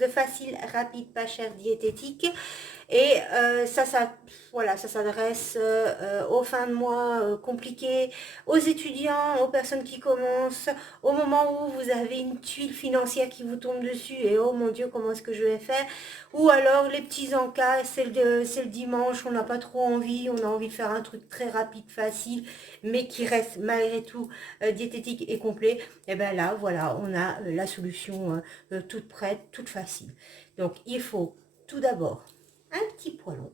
de facile, rapide, pas cher, diététique. Et voilà, ça s'adresse aux fins de mois compliquées, aux étudiants, aux personnes qui commencent, au moment où vous avez une tuile financière qui vous tombe dessus et oh mon Dieu, comment est-ce que je vais faire? Ou alors les petits encas, c'est le dimanche, on n'a pas trop envie, on a envie de faire un truc très rapide, facile, mais qui reste malgré tout diététique et complet. Et bien là, voilà, on a la solution toute prête, toute facile. Donc il faut tout d'abord un petit poêlon.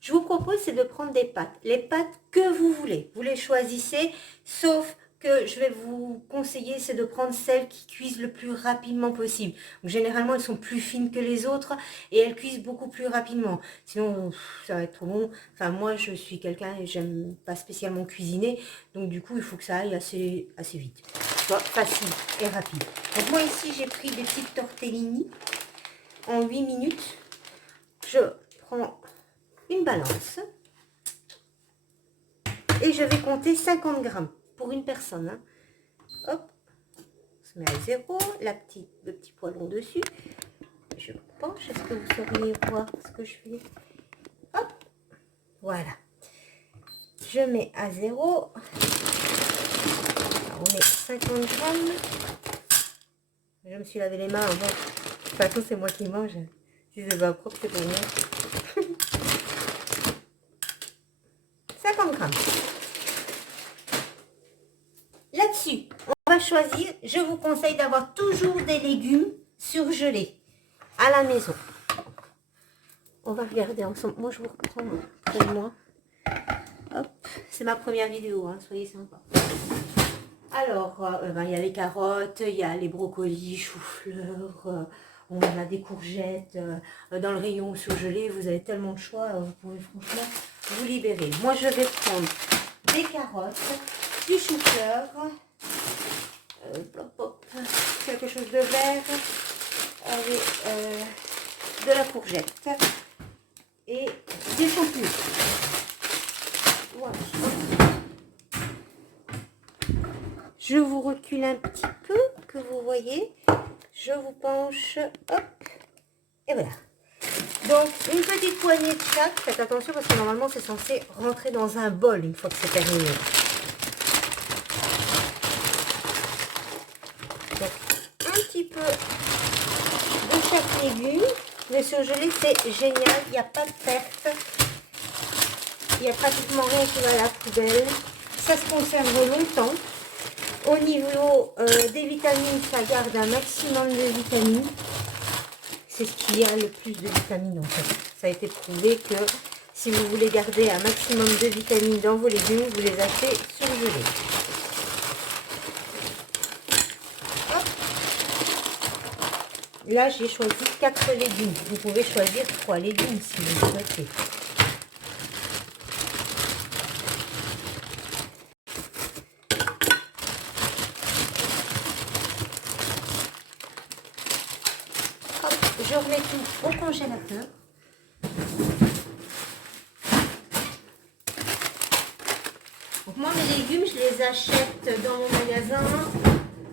Je vous propose, c'est de prendre des pâtes. Les pâtes que vous voulez. Vous les choisissez, sauf que je vais vous conseiller, c'est de prendre celles qui cuisent le plus rapidement possible. Donc, généralement, elles sont plus fines que les autres et elles cuisent beaucoup plus rapidement. Sinon, ça va être trop long. Enfin, moi, je suis quelqu'un et j'aime pas spécialement cuisiner. Donc, du coup, il faut que ça aille assez vite. Soit facile et rapide. Donc, moi, ici, j'ai pris des petites tortellini en 8 minutes. Je prends une balance et je vais compter 50 grammes pour une personne. Hein. Hop, on se met à 0, le petit poêlon dessus. Je penche, est-ce que vous sauriez voir ce que je fais? Hop, voilà. Je mets à 0. Alors, on met 50 grammes. Je me suis lavé les mains avant. De toute façon, c'est moi qui mange. Si c'est pas propre, c'est pour moi. 50 grammes. Là-dessus, on va choisir, je vous conseille d'avoir toujours des légumes surgelés à la maison. On va regarder ensemble. Moi, je vous reprends près de moi. Hop, c'est ma première vidéo, hein, soyez sympa. Alors, il y a les carottes, il y a les brocolis, choux-fleurs, on a des courgettes. Dans le rayon surgelé, vous avez tellement de choix, vous pouvez franchement vous libérer. Moi, je vais prendre des carottes, du chou-fleur, quelque chose de vert, avec de la courgette et des champignons. Voilà. Je vous recule un petit peu, que vous voyez. Je vous penche, hop, et voilà. Donc, une petite poignée de chaque. Faites attention parce que normalement, c'est censé rentrer dans un bol une fois que c'est terminé. Donc, un petit peu de chaque légume. Le surgelé, c'est génial. Il n'y a pas de perte. Il n'y a pratiquement rien qui va à la poubelle. Ça se conserve longtemps. Au niveau des vitamines, ça garde un maximum de vitamines. C'est ce qui a le plus de vitamines en fait. Ça a été prouvé que si vous voulez garder un maximum de vitamines dans vos légumes, vous les achetez surgelés. Hop. Là, j'ai choisi 4 légumes. Vous pouvez choisir 3 légumes si vous le souhaitez. Je remets tout au congélateur. Donc moi, mes légumes, je les achète dans mon magasin.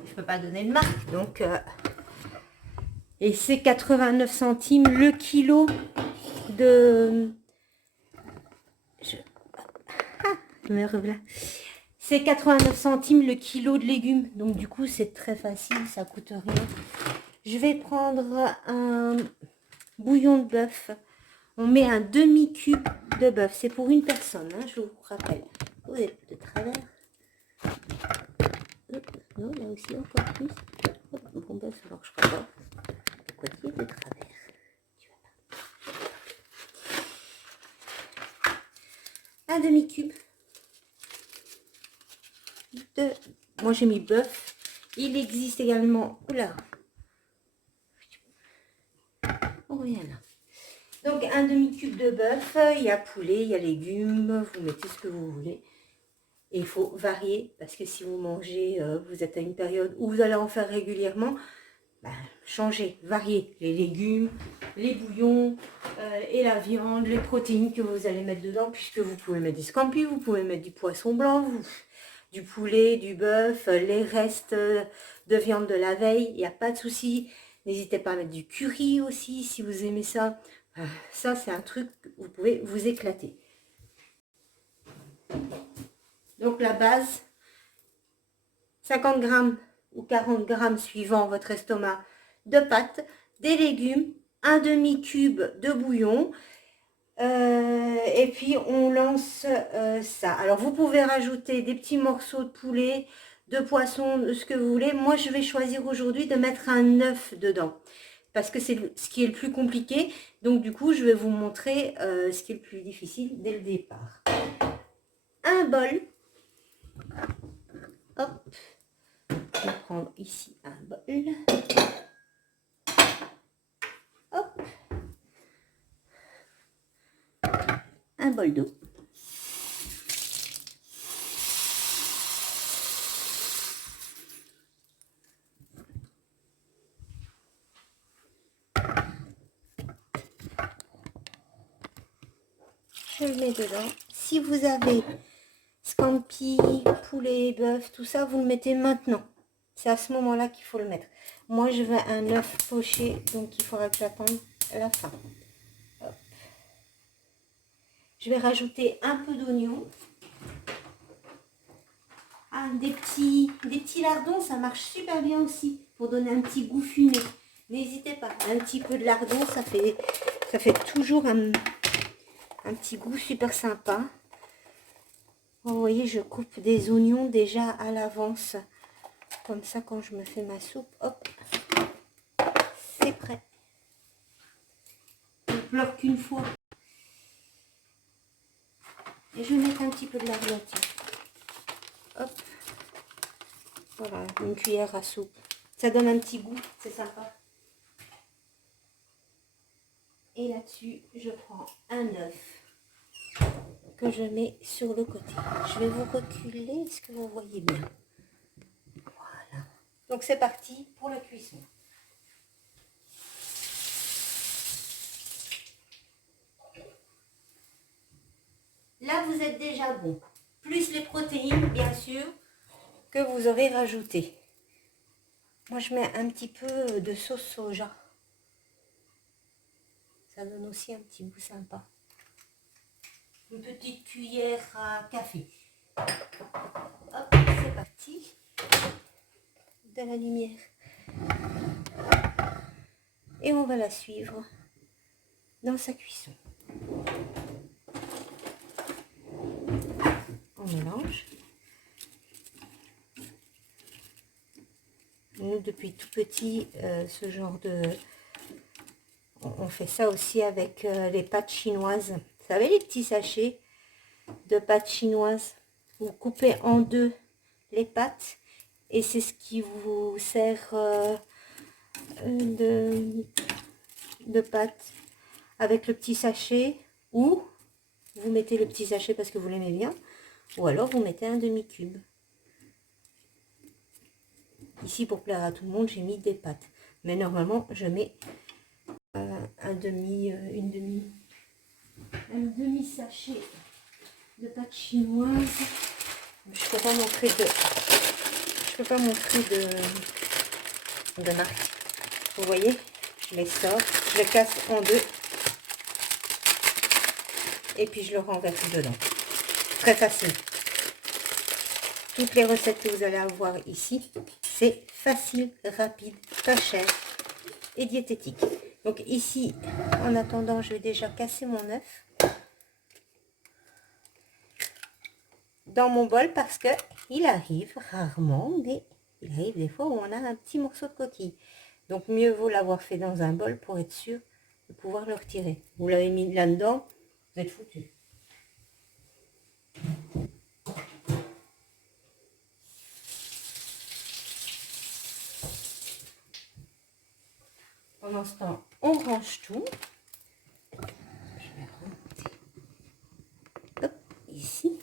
Je ne peux pas donner de marque, donc... Et c'est 89 centimes le kilo de... Je me reviens. C'est 89 centimes le kilo de légumes. Donc du coup, c'est très facile, ça coûte rien. Je vais prendre un bouillon de bœuf. On met un demi-cube de bœuf. C'est pour une personne, hein, je vous rappelle. Vous êtes de travers. Non, là aussi, encore plus. Hop, bon bœuf, ça marche pas. Pourquoi tu es de travers? Tu vas pas. Un demi-cube. Moi, j'ai mis bœuf. Il existe également... Oula. On revient là. Donc, un demi-cube de bœuf, il y a poulet, il y a légumes, vous mettez ce que vous voulez. Et il faut varier, parce que si vous mangez, vous êtes à une période où vous allez en faire régulièrement, ben, changez, variez les légumes, les bouillons et la viande, les protéines que vous allez mettre dedans, puisque vous pouvez mettre des scampis, vous pouvez mettre du poisson blanc, du poulet, du bœuf, les restes de viande de la veille, il n'y a pas de souci. N'hésitez pas à mettre du curry aussi, si vous aimez ça. Ça, c'est un truc, vous pouvez vous éclater. Donc la base, 50 grammes ou 40 grammes suivant votre estomac de pâtes, des légumes, un demi-cube de bouillon. Et puis on lance ça. Alors vous pouvez rajouter des petits morceaux de poulet, de poisson, de ce que vous voulez. Moi je vais choisir aujourd'hui de mettre un œuf dedans. Parce que c'est ce qui est le plus compliqué. Donc du coup je vais vous montrer ce qui est le plus difficile dès le départ. Un bol. Hop. Je vais prendre ici un bol. Hop. Un bol d'eau. Je le mets dedans. Si vous avez scampi, poulet, bœuf, tout ça, vous le mettez maintenant. C'est à ce moment-là qu'il faut le mettre. Moi, je veux un œuf poché, donc il faudra que j'attende la fin. Hop. Je vais rajouter un peu d'oignon. Ah, des petits lardons, ça marche super bien aussi pour donner un petit goût fumé. N'hésitez pas, un petit peu de lardon, ça fait toujours un petit goût super sympa. Vous voyez, je coupe des oignons déjà à l'avance. Comme ça, quand je me fais ma soupe, hop, c'est prêt. Je pleure qu'une fois. Et je vais mettre un petit peu de lardon. Hop. Voilà, une cuillère à soupe. Ça donne un petit goût, c'est sympa. Et là-dessus, je prends un œuf que je mets sur le côté. Je vais vous reculer, est-ce que vous voyez bien? Voilà. Donc c'est parti pour la cuisson. Là, vous êtes déjà bon. Plus les protéines, bien sûr, que vous aurez rajouté. Moi, je mets un petit peu de sauce soja. Ça donne aussi un petit goût sympa. Une petite cuillère à café. Hop, c'est parti. De la lumière. Et on va la suivre dans sa cuisson. On mélange. Nous, depuis tout petit, ce genre de... On fait ça aussi avec les pâtes chinoises. Vous savez, les petits sachets de pâtes chinoises. Vous coupez en deux les pâtes et c'est ce qui vous sert de pâtes avec le petit sachet, ou vous mettez le petit sachet parce que vous l'aimez bien, ou alors vous mettez un demi-cube. Ici, pour plaire à tout le monde, j'ai mis des pâtes. Mais normalement, je mets un demi sachet de pâtes chinoises. Je peux pas montrer de marque. Vous voyez, je les sors, je les casse en deux et puis je le renverse dedans. Très facile. Toutes les recettes que vous allez avoir ici, c'est facile, rapide, pas cher et diététique. Donc ici, en attendant, je vais déjà casser mon œuf dans mon bol parce que il arrive rarement, mais il arrive des fois où on a un petit morceau de coquille. Donc mieux vaut l'avoir fait dans un bol pour être sûr de pouvoir le retirer. Vous l'avez mis là-dedans, vous êtes foutu. Pendant ce temps, on range tout. Je vais remonter. Hop, ici.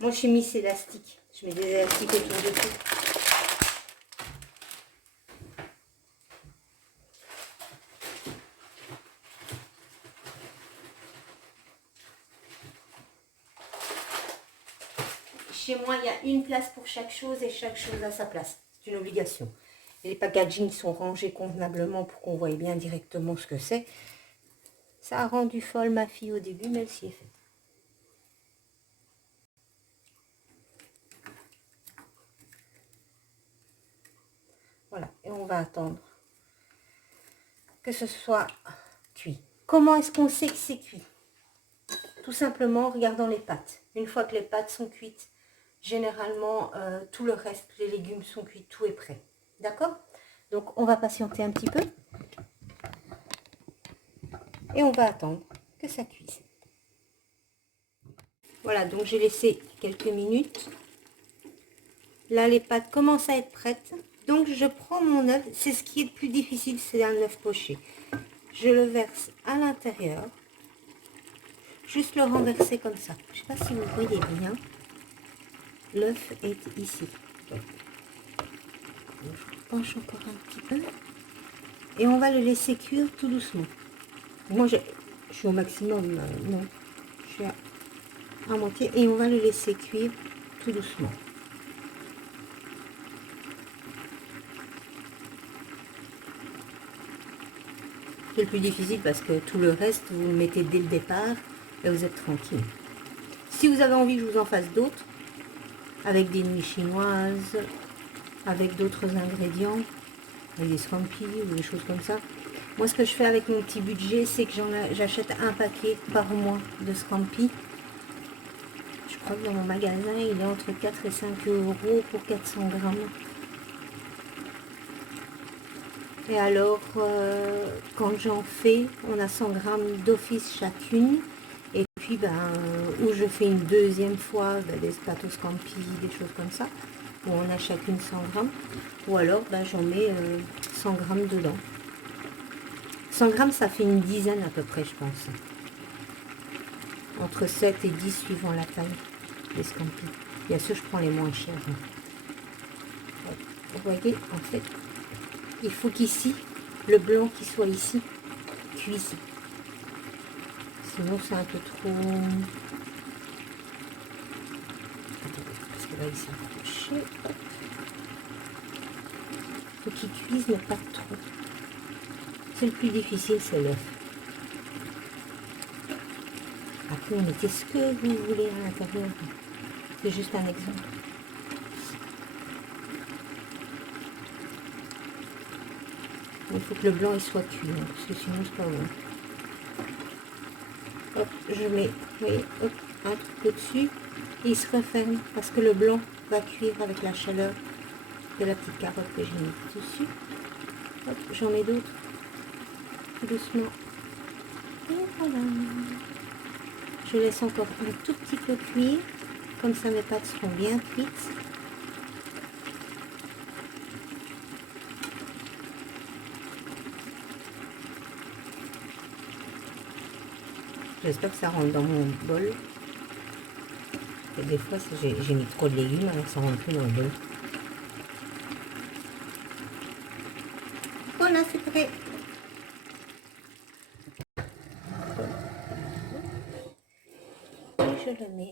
Moi, j'ai mis ces élastiques. Je mets des élastiques autour de tout. Chez moi, il y a une place pour chaque chose et chaque chose à sa place. C'est une obligation. Et les packagings sont rangés convenablement pour qu'on voie bien directement ce que c'est. Ça a rendu folle ma fille au début, mais elle s'y est faite. Voilà, et on va attendre que ce soit cuit. Comment est-ce qu'on sait que c'est cuit? Tout simplement en regardant les pâtes. Une fois que les pâtes sont cuites, généralement, tout le reste, les légumes sont cuits, tout est prêt. D'accord? Donc, on va patienter un petit peu. Et on va attendre que ça cuise. Voilà, donc j'ai laissé quelques minutes. Là, les pâtes commencent à être prêtes. Donc, je prends mon œuf. C'est ce qui est le plus difficile, c'est un œuf poché. Je le verse à l'intérieur. Juste le renverser comme ça. Je ne sais pas si vous voyez bien. L'œuf est ici. Je penche encore un petit peu. Et on va le laisser cuire tout doucement. Moi, je suis au maximum. Non, je suis à moitié. Et on va le laisser cuire tout doucement. C'est le plus difficile parce que tout le reste, vous le mettez dès le départ et vous êtes tranquille. Si vous avez envie que je vous en fasse d'autres, avec des nouilles chinoises, avec d'autres ingrédients, avec des scampi ou des choses comme ça. Moi, ce que je fais avec mon petit budget, c'est que j'achète un paquet par mois de scampi. Je crois que dans mon magasin, il est entre 4 et 5 euros pour 400 grammes. Et alors, quand j'en fais, on a 100 grammes d'office chacune. Et puis, où je fais une deuxième fois des pâtes au scampi, des choses comme ça, où on a chacune 100 grammes. Ou alors, j'en mets 100 grammes dedans. 100 grammes, ça fait une dizaine à peu près, je pense. Entre 7 et 10 suivant la taille des scampi. Bien sûr, je prends les moins chers. Vous voyez, en fait, il faut qu'ici, le blanc qui soit ici, cuise. Sinon, c'est un peu trop... Attendez, parce que là, il s'est accroché. Il faut qu'il cuise, mais pas trop. C'est le plus difficile, c'est l'œuf. Après, vous mettez ce que vous voulez à l'intérieur. C'est juste un exemple. Il faut que le blanc il soit cuit, hein, parce que sinon c'est pas bon. Hop, je mets, vous voyez, hop, un truc au-dessus, et il se referme, parce que le blanc va cuire avec la chaleur de la petite carotte que j'ai mis dessus. Hop, j'en mets d'autres, tout doucement. Et voilà. Je laisse encore un tout petit peu cuire, comme ça mes pâtes seront bien cuites. J'espère que ça rentre dans mon bol. Et des fois, j'ai mis trop de légumes, alors ça rentre plus dans le bol. Voilà, c'est prêt. Et je le mets.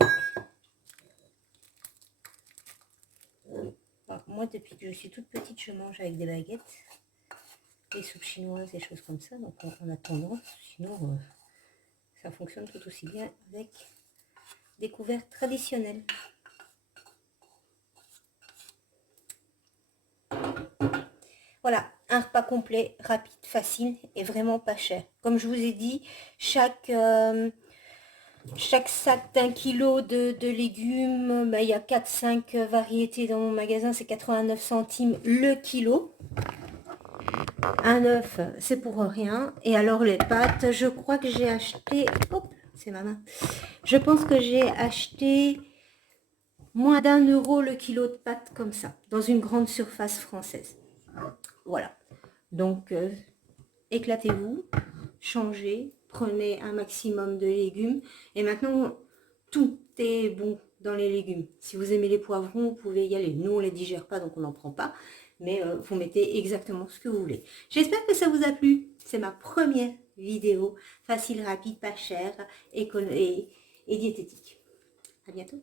Alors, moi, depuis que je suis toute petite, je mange avec des baguettes, des soupes chinoises, des choses comme ça. Donc, on a tendance, sinon, ça fonctionne tout aussi bien avec des couverts traditionnels. Voilà, un repas complet, rapide, facile et vraiment pas cher. Comme je vous ai dit, chaque sac d'1 kilo de légumes, il y a 4-5 variétés dans mon magasin, c'est 89 centimes le kilo. Un œuf, c'est pour rien. Et alors les pâtes, je crois que j'ai acheté... Hop, c'est ma main. Je pense que j'ai acheté moins d'1 euro le kilo de pâtes comme ça, dans une grande surface française. Voilà. Donc, éclatez-vous, changez, prenez un maximum de légumes. Et maintenant, tout est bon dans les légumes. Si vous aimez les poivrons, vous pouvez y aller. Nous, on ne les digère pas, donc on n'en prend pas. Mais vous mettez exactement ce que vous voulez. J'espère que ça vous a plu. C'est ma première vidéo facile, rapide, pas chère et diététique. À bientôt.